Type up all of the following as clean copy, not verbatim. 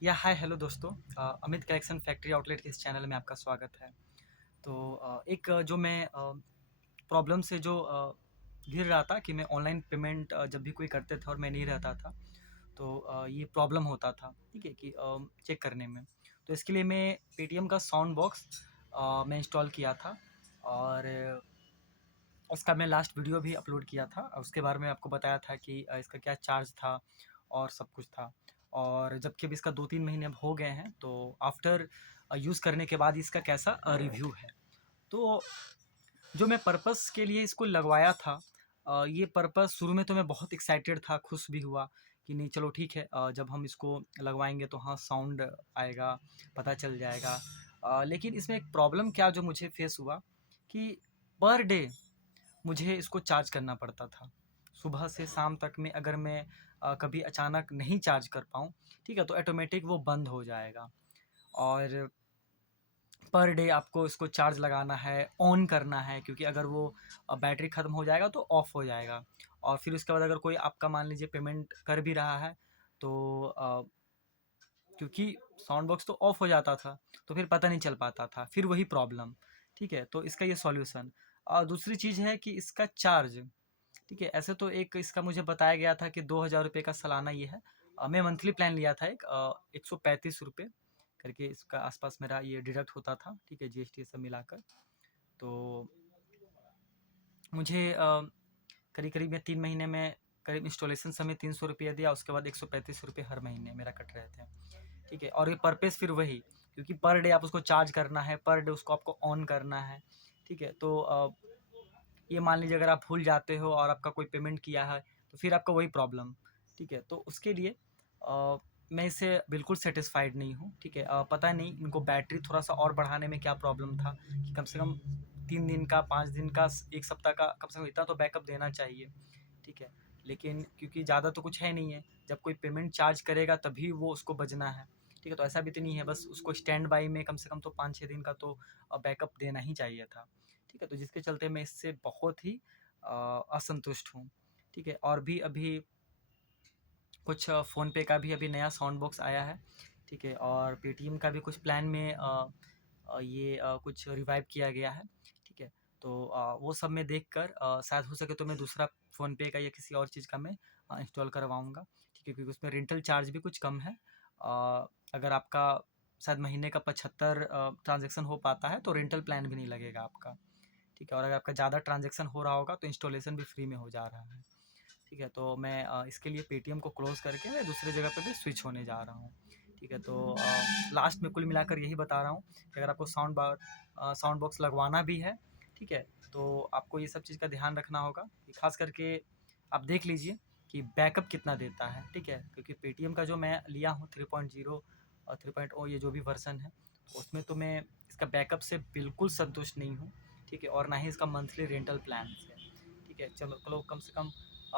या hi hello दोस्तों। Amit collection factory outlet के इस चैनल में आपका स्वागत है। तो एक जो मैं प्रॉब्लम से जो घिर रहा था कि मैं ऑनलाइन पेमेंट जब भी कोई करते थे और मैं नहीं रहता था, तो ये प्रॉब्लम होता था, ठीक है, कि चेक करने में। तो इसके लिए मैं पेटीएम का साउंड बॉक्स मैं इंस्टॉल किया था, और उसका मैं लास्ट वीडियो भी अपलोड किया था। उसके बारे में आपको बताया था कि इसका क्या चार्ज था और सब कुछ था। और जबकि अभी इसका 2-3 महीने अब हो गए हैं, तो आफ्टर यूज़ करने के बाद इसका कैसा रिव्यू है। तो जो मैं पर्पस के लिए इसको लगवाया था, ये पर्पस शुरू में तो मैं बहुत एक्साइटेड था, खुश भी हुआ कि नहीं चलो ठीक है, जब हम इसको लगवाएंगे तो हाँ साउंड आएगा, पता चल जाएगा। लेकिन इसमें एक प्रॉब्लम क्या जो मुझे फेस हुआ कि पर डे मुझे इसको चार्ज करना पड़ता था। सुबह से शाम तक में अगर मैं कभी अचानक नहीं चार्ज कर पाऊँ, ठीक है, तो ऑटोमेटिक वो बंद हो जाएगा। और पर डे आपको इसको चार्ज लगाना है, ऑन करना है, क्योंकि अगर वो बैटरी ख़त्म हो जाएगा तो ऑफ़ हो जाएगा। और फिर उसके बाद अगर कोई आपका मान लीजिए पेमेंट कर भी रहा है, तो क्योंकि साउंड बॉक्स तो ऑफ हो जाता था, तो फिर पता नहीं चल पाता था, फिर वही प्रॉब्लम। ठीक है, तो इसका ये सॉल्यूशन। दूसरी चीज़ है कि इसका चार्ज, ठीक है, ऐसे तो एक इसका मुझे बताया गया था कि 2,000 रुपये का सालाना ये है। मैं मंथली प्लान लिया था एक, 135 रुपये करके इसका आसपास मेरा ये डिडक्ट होता था, ठीक है, जीएसटी सब मिलाकर। तो मुझे करीब करीब मैं 3 महीने में करीब इंस्टॉलेशन समय 300 रुपया दिया, उसके बाद 135 रुपये हर महीने मेरा कट रहे थे। ठीक है, और ये पर्पस फिर वही, क्योंकि पर डे आप उसको चार्ज करना है, पर डे उसको आपको ऑन करना है। ठीक है, तो ये मान लीजिए अगर आप भूल जाते हो और आपका कोई पेमेंट किया है, तो फिर आपका वही प्रॉब्लम। ठीक है, तो उसके लिए मैं इससे बिल्कुल सेटिस्फाइड नहीं हूँ। ठीक है, पता नहीं इनको बैटरी थोड़ा सा और बढ़ाने में क्या प्रॉब्लम था कि कम से कम 3 दिन का, 5 दिन का, 1 सप्ताह का कम से कम इतना तो बैकअप देना चाहिए। ठीक है, लेकिन क्योंकि ज़्यादा तो कुछ है नहीं है, जब कोई पेमेंट चार्ज करेगा तभी वो उसको बजना है। ठीक है, तो ऐसा भी तो नहीं है, बस उसको स्टैंड बाई में कम से कम तो 5-6 दिन का तो बैकअप देना ही चाहिए था। ठीक है, तो जिसके चलते मैं इससे बहुत ही असंतुष्ट हूँ। ठीक है, और भी अभी कुछ फ़ोनपे का भी अभी नया साउंड बॉक्स आया है। ठीक है, और पेटीएम का भी कुछ प्लान में ये कुछ रिवाइव किया गया है। ठीक है, तो वो सब मैं देखकर शायद हो सके तो मैं दूसरा फ़ोनपे का या किसी और चीज़ का मैं इंस्टॉल करवाऊँगा। ठीक है, क्योंकि उसमें रेंटल चार्ज भी कुछ कम है। अगर आपका शायद महीने का 75 ट्रांज़ैक्शन हो पाता है तो रेंटल प्लान भी नहीं लगेगा आपका। ठीक है, और अगर आपका ज़्यादा ट्रांज़ैक्शन हो रहा होगा तो इंस्टॉलेशन भी फ्री में हो जा रहा है। ठीक है, तो मैं इसके लिए पेटीएम को क्लोज़ करके मैं दूसरी जगह पे भी स्विच होने जा रहा हूँ। ठीक है, तो लास्ट में कुल मिलाकर यही बता रहा हूँ कि अगर आपको साउंड बॉक्स लगवाना भी है, ठीक है, तो आपको ये सब चीज़ का ध्यान रखना होगा कि ख़ास करके आप देख लीजिए कि बैकअप कितना देता है। ठीक है, क्योंकि पेटीएम का जो मैं लिया हूँ 3.0 और 3.0 ये जो भी वर्ज़न है, तो उसमें तो मैं इसका बैकअप से बिल्कुल संतुष्ट नहीं हूँ। ठीक है, और ना ही इसका मंथली रेंटल प्लान है। ठीक है, चलो कम से कम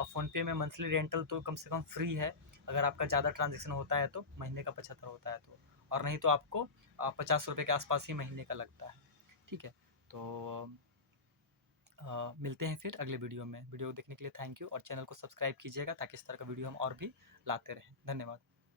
फ़ोनपे में मंथली रेंटल तो कम से कम फ्री है, अगर आपका ज़्यादा ट्रांज़ैक्शन होता है तो, महीने का 75 होता है तो, और नहीं तो आपको 50 रुपये के आसपास ही महीने का लगता है। ठीक है, तो मिलते हैं फिर अगले वीडियो में। वीडियो देखने के लिए थैंक यू, और चैनल को सब्सक्राइब कीजिएगा ताकि इस तरह का वीडियो हम और भी लाते रहें। धन्यवाद।